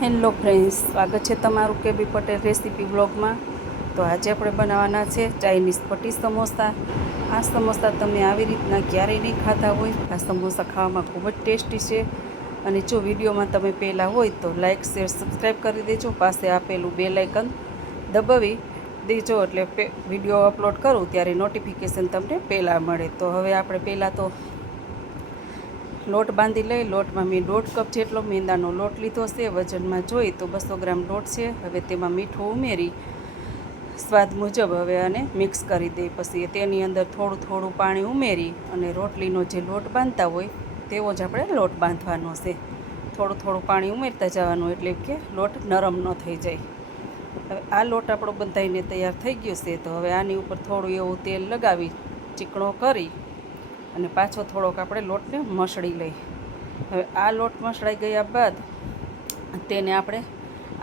Hello friends, સ્વાગત છે તમારું કેબી પટેલ રેસીપી બ્લોગમાં। તો આજે આપણે બનાવવાના છે ચાઇનીઝ પટ્ટી સમોસા। આ સમોસા તમે આવી રીતના ક્યારેય નહીં ખાતા હોય। આ સમોસા ખાવામાં ખૂબ જ ટેસ્ટી છે। અને જો વિડીયોમાં તમે પહેલાં હોય તો લાઇક શેર સબસ્ક્રાઈબ કરી દેજો। પાસે આપેલું બેલ આઇકન દબાવી દેજો, એટલે વિડીયો અપલોડ કરું ત્યારે નોટિફિકેશન તમને પહેલાં મળે। તો હવે આપણે પહેલાં તો લોટ બાંધી લઈ। લોટમાં મેં 1.5 કપ જેટલો મેંદાનો લોટ લીધો છે। વજનમાં જોઈ તો 200 ગ્રામ લોટ છે। હવે તેમાં મીઠું ઉમેરી સ્વાદ મુજબ હવે આને મિક્સ કરી દઈ। પછી તેની અંદર થોડું થોડું પાણી ઉમેરી અને રોટલીનો જે લોટ બાંધતા હોય તેવો જ આપણે લોટ બાંધવાનો છે। થોડું થોડું પાણી ઉમેરતા જવાનું, એટલે કે લોટ નરમ ન થઈ જાય। હવે આ લોટ આપણો બંધાઈને તૈયાર થઈ ગયો છે। તો હવે આની ઉપર થોડું એવું તેલ લગાવી ચીકણો કરી અને પાછો થોડોક આપણે લોટને મસળી લઈ। હવે આ લોટ મસળાઈ ગયા બાદ તેને આપણે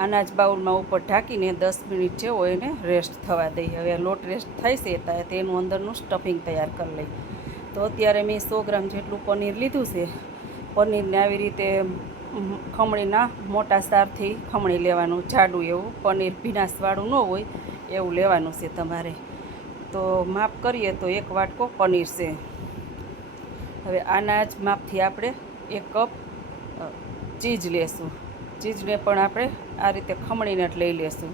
આના જ બાઉલમાં ઉપર ઢાંકીને 10 મિનિટ જેવો એને રેસ્ટ થવા દઈએ। હવે લોટ રેસ્ટ થાય છે ત્યારે તેનું અંદરનું સ્ટફિંગ તૈયાર કરી લઈ। તો અત્યારે મેં 100 ગ્રામ જેટલું પનીર લીધું છે। પનીરને આવી રીતે ખમણીના મોટા સારથી ખમણી લેવાનું, જાડું એવું પનીર ભીનાશવાળું ન હોય એવું લેવાનું છે તમારે। તો માપ કરીએ તો 1 વાટકો પનીર છે। હવે આના જ માપથી આપણે 1 કપ ચીઝ લેશું। ચીઝને પણ આપણે આ રીતે ખમણીને જ લઈ લેશું।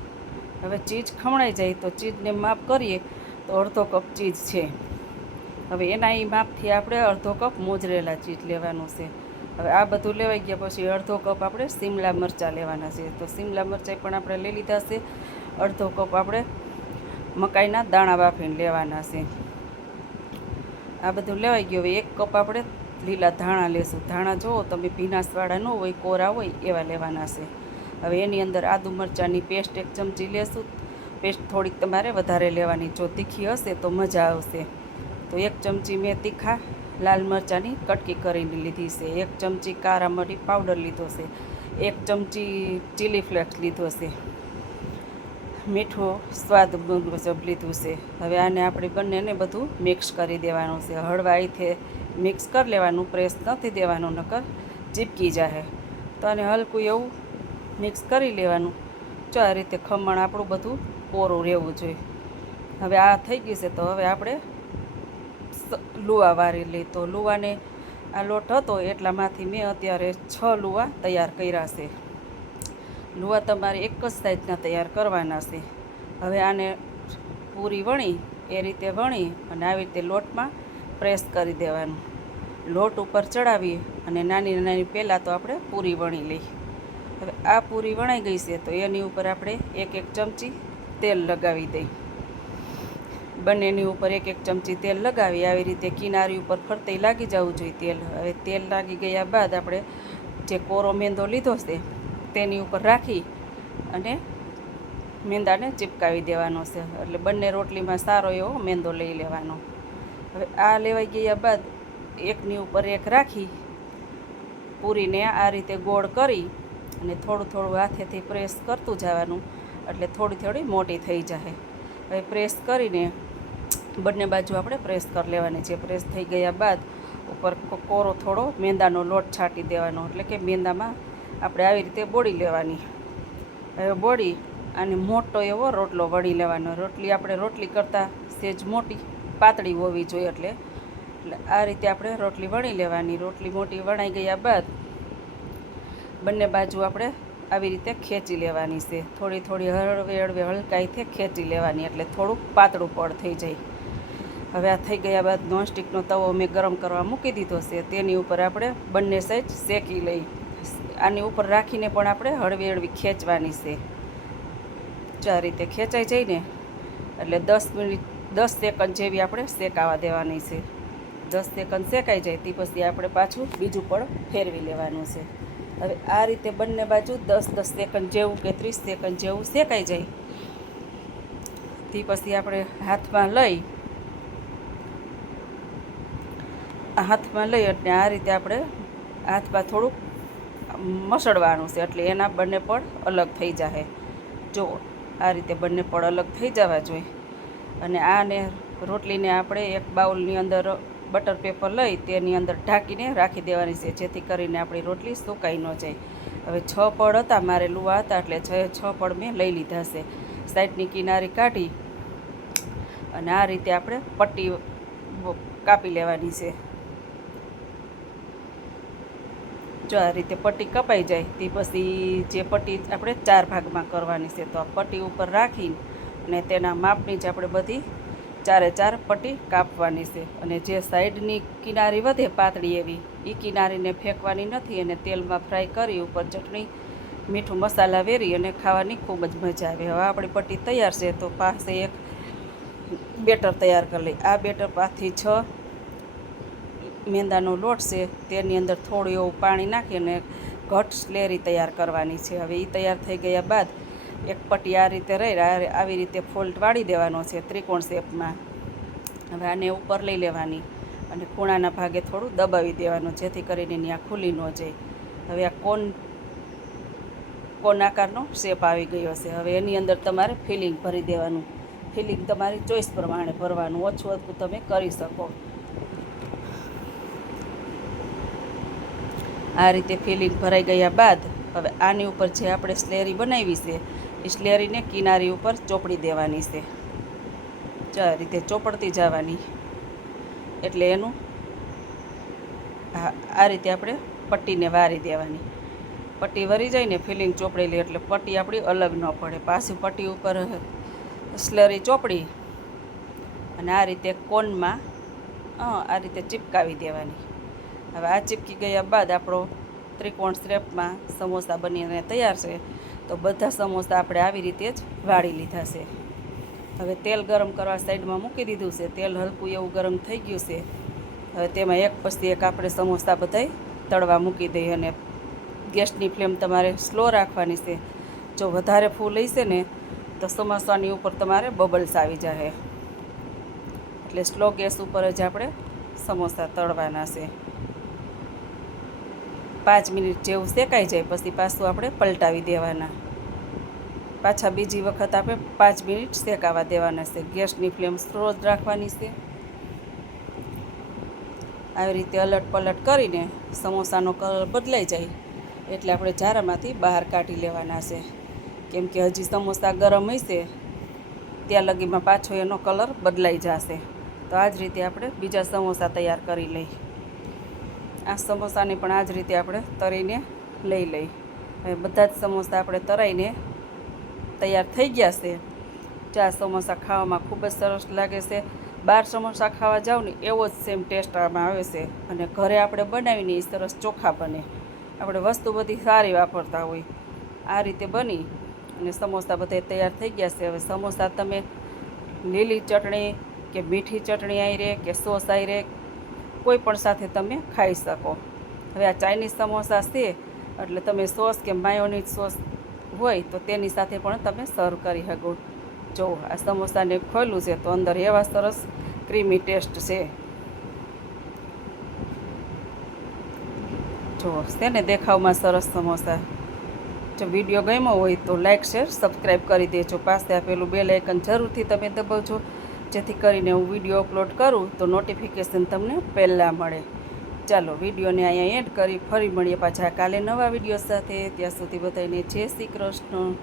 હવે ચીઝ ખમણાઈ જાય તો ચીઝને માપ કરીએ તો 1/2 કપ ચીઝ છે। હવે એના એ માપથી આપણે 1/2 કપ મોજરેલા ચીઝ લેવાનું છે। હવે આ બધું લેવાઈ ગયા પછી 1/2 કપ આપણે શિમલા મરચાં લેવાના છે। તો શિમલા મરચાં પણ આપણે લઈ લીધા છે। 1/2 કપ આપણે મકાઈના દાણા બાફીને લેવાના છે। આ બધું લેવાઈ ગયું। હવે 1 કપ આપણે લીલા ધાણા લેશું। ધાણા જુઓ તમે ભીનાશવાળા ન હોય, કોરા હોય એવા લેવાના છે। હવે એની અંદર આદુ મરચાંની પેસ્ટ 1 ચમચી લેશું। પેસ્ટ થોડીક તમારે વધારે લેવાની, જો તીખી હશે તો મજા આવશે। તો 1 ચમચી મેં તીખા લાલ મરચાંની કટકી કરીને લીધી છે। 1 ચમચી કારા મરી પાવડર લીધો છે। 1 ચમચી ચીલી ફ્લેક્સ લીધો છે। મીઠું સ્વાદ મુજબ લીધું છે। હવે આને આપણે બંનેને બધું મિક્સ કરી દેવાનું છે। હળવાઈથી મિક્સ કરી લેવાનું, પ્રેસ નથી દેવાનું નકર ચીપકી જાય। તો આને હલકું એવું મિક્સ કરી લેવાનું। જો આ રીતે ખમણ આપણું બધું કોરું રહેવું જોઈએ। હવે આ થઈ ગયું છે। તો હવે આપણે લુવા વારી લઈ। તો લુવાને આ લોટ હતો એટલામાંથી મેં અત્યારે 6 લુવા તૈયાર કર્યા છે। લુવા તમારે એક જ સાઈઝના તૈયાર કરવાના છે। હવે આને પૂરી વણી એ રીતે વણી અને આવી રીતે લોટમાં પ્રેસ કરી દેવાનું। લોટ ઉપર ચડાવી અને નાની નાની પહેલાં તો આપણે પૂરી વણી લઈ। હવે આ પૂરી વણાઈ ગઈ છે તો એની ઉપર આપણે 1-1 ચમચી તેલ લગાવી દઈ। બંનેની ઉપર 1-1 ચમચી તેલ લગાવી આવી રીતે કિનારી ઉપર ફરતે લાગી જવું જોઈએ તેલ। હવે તેલ લાગી ગયા બાદ આપણે જે કોરો મેંદો લીધો છે તેની ઉપર રાખી અને મેંદાને ચીપકાવી દેવાનો છે। એટલે બંને રોટલીમાં સારો એવો મેંદો લઈ લેવાનો। હવે આ લેવાઈ ગયા બાદ એકની ઉપર એક રાખી પૂરીને આ રીતે ગોળ કરી અને થોડું થોડું હાથેથી પ્રેસ કરતું જવાનું, એટલે થોડી થોડી મોટી થઈ જાય। હવે પ્રેસ કરીને બંને બાજુ આપણે પ્રેસ કરી લેવાની છે। પ્રેસ થઈ ગયા બાદ ઉપર કોરો થોડો મેંદાનો લોટ છાંટી દેવાનો, એટલે કે મેંદામાં આપણે આવી રીતે બોળી લેવાની। હવે બોળી અને મોટો એવો રોટલો વણી લેવાનો। રોટલી કરતાં સેજ મોટી પાતળી હોવી જોઈએ, એટલે આ રીતે આપણે રોટલી વણી લેવાની। રોટલી મોટી વણાઈ ગયા બાદ બંને બાજુ આપણે આવી રીતે ખેંચી લેવાની છે। થોડી થોડી હળવે હલકાઈથી ખેંચી લેવાની, એટલે થોડુંક પાતળું પડ થઈ જાય। હવે આ થઈ ગયા બાદ નોનસ્ટિકનો તવો મેં ગરમ કરવા મૂકી દીધો છે। તેની ઉપર આપણે બંને સાઈડ શેકી લઈ। આની ઉપર રાખીને પણ આપણે હળવી ખેંચવાની છે। જો આ રીતે ખેંચાઈ જાય ને એટલે 10 સેકન્ડ જેવી આપણે શેકાવા દેવાની છે। 10 સેકન્ડ શેકાઈ જાય તે પછી આપણે પાછું બીજું પણ ફેરવી લેવાનું છે। હવે આ રીતે બંને બાજુ 10 સેકન્ડ જેવું કે 30 સેકન્ડ જેવું શેકાઈ જાય તે પછી આપણે હાથમાં લઈ અને આ રીતે આપણે હાથમાં થોડુંક મસળવાનું છે, એટલે એના બંને પડ અલગ થઈ જાય। જો આ રીતે બંને પડ અલગ થઈ જવા જોઈએ। અને આને રોટલીને આપણે એક બાઉલની અંદર બટર પેપર લઈ તેની અંદર ઢાંકીને રાખી દેવાની છે, જેથી કરીને આપણી રોટલી સુકાઈ ન જાય। હવે 6 પડ હતા, મારે લુવા હતા એટલે 6 પડ મેં લઈ લીધા છે. સાઈડની કિનારી કાઢી અને આ રીતે આપણે પટ્ટી કાપી લેવાની છે. જો આ રીતે પટ્ટી કપાઈ જાય તે પછી જે પટ્ટી આપણે 4 ભાગમાં કરવાની છે. તો આ પટ્ટી ઉપર રાખીને અને તેના માપની જ આપણે બધી 4 પટ્ટી કાપવાની છે. અને જે સાઈડની કિનારી વધે પાતળી એવી એ કિનારીને ફેંકવાની નથી અને તેલમાં ફ્રાય કરી ઉપર ચટણી મીઠું મસાલા વેરી અને ખાવાની ખૂબ જ મજા આવે. હવે આપણી પટ્ટી તૈયાર છે. તો પાસે એક બેટર તૈયાર કરી લઈ. આ બેટર 5 થી 6 મેંદાનો લોટ છે, તેની અંદર થોડું એવું પાણી નાખીને ઘટ સ્લેરી તૈયાર કરવાની છે. હવે એ તૈયાર થઈ ગયા બાદ એક પટ્ટી આ રીતે રહી આવી રીતે ફોલ્ટ વાળી દેવાનો છે ત્રિકોણ શેપમાં. હવે આને ઉપર લઈ લેવાની અને ખૂણાના ભાગે થોડું દબાવી દેવાનું જેથી કરીને ત્યાં ખુલ્લી ન જાય. હવે આ કોન આકારનો શેપ આવી ગયો છે. હવે એની અંદર તમારે ફિલિંગ ભરી દેવાનું. ફિલિંગ તમારી ચોઈસ પ્રમાણે ભરવાનું, ઓછું ઓછું તમે કરી શકો. આ રીતે ફિલિંગ ભરાઈ ગયા બાદ હવે આની ઉપર જે આપણે સ્લેરી બનાવી છે એ સ્લેરીને કિનારી ઉપર ચોપડી દેવાની છે. જો આ રીતે ચોપડતી જવાની એટલે એનું આ રીતે આપણે પટ્ટીને વારી દેવાની. પટ્ટી વરી જાય ને ફિલિંગ ચોપડેલી એટલે પટ્ટી આપણી અલગ ન પડે. પાછી પટ્ટી ઉપર સ્લેરી ચોપડી અને આ રીતે કોનમાં આ રીતે ચીપકાવી દેવાની. હવે આ ચીપકી ગયા બાદ આપણો ત્રિકોણ શેપમાં સમોસા બનીને તૈયાર છે. તો બધા સમોસા આપણે આવી રીતે જ વાળી લીધા છે. હવે તેલ ગરમ કરવા સાઈડમાં મૂકી દીધું છે. તેલ હલકું એવું ગરમ થઈ ગયું છે. હવે તેમાં એક પછી એક આપણે સમોસા બધાય તળવા મૂકી દઈએ અને ગેસની ફ્લેમ તમારે સ્લો રાખવાની છે. જો વધારે ફૂલ હશે ને તો સમોસાની ઉપર તમારે બબલ્સ આવી જાય, એટલે સ્લો ગેસ ઉપર જ આપણે સમોસા તળવાના છે. 5 મિનિટ જેવું શેકાઈ જાય પછી પાછું આપણે પલટાવી દેવાના. પાછા બીજી વખત આપણે 5 મિનિટ શેકાવા દેવાના છે. ગેસની ફ્લેમ સ્લો જ રાખવાની છે. આવી રીતે અલટ પલટ કરીને સમોસાનો કલર બદલાઈ જાય એટલે આપણે જારામાંથી બહાર કાઢી લેવાના છે. કેમ કે હજી સમોસા ગરમ હશે ત્યાં લગીમાં પાછો એનો કલર બદલાઈ જશે. તો આ જ રીતે આપણે બીજા સમોસા તૈયાર કરી લઈ. આ સમોસાને પણ આ જ રીતે આપણે તળીને લઈ લઈ. હવે બધા જ સમોસા આપણે તળાઈને તૈયાર થઈ ગયા છે. ચા સમોસા ખાવામાં ખૂબ જ સરસ લાગે છે. બહાર સમોસા ખાવા જાવ ને એવો જ સેમ ટેસ્ટ આમાં આવે છે. અને ઘરે આપણે બનાવીને એ સરસ ચોખ્ખા બને. આપણે વસ્તુ બધી સારી વાપરતા હોય. આ રીતે બની અને સમોસા બધા તૈયાર થઈ ગયા છે. હવે સમોસા તમે લીલી ચટણી કે મીઠી ચટણી આયરે કે સોસ આયરે કોઈ પણ સાથે તમે ખાઈ શકો. હવે આ ચાઇનીઝ સમોસા છે એટલે તમે સોસ કે માયોનીઝ સોસ હોય તો તેની સાથે પણ તમે સર્વ કરી શકો. જો આ સમોસાને ખોલ્યું છે તો અંદર એવા સરસ ક્રીમી ટેસ્ટ છે. જો છે ને દેખાવમાં સરસ સમોસા. જો વિડીયો ગમ્યો હોય તો લાઇક શેર સબસ્ક્રાઈબ કરી દેજો. પાસે આપેલું બેલ આઇકન જરૂરથી તમે દબાવજો જેથી કરીને હું વિડીયો અપલોડ કરું તો નોટિફિકેશન તમને પહેલાં મળે. ચાલો વિડીયોને અહીંયા એડ કરી ફરી મળીએ પાછા કાલે નવા વિડીયો સાથે. ત્યાં સુધી બધાને જય શ્રી કૃષ્ણ.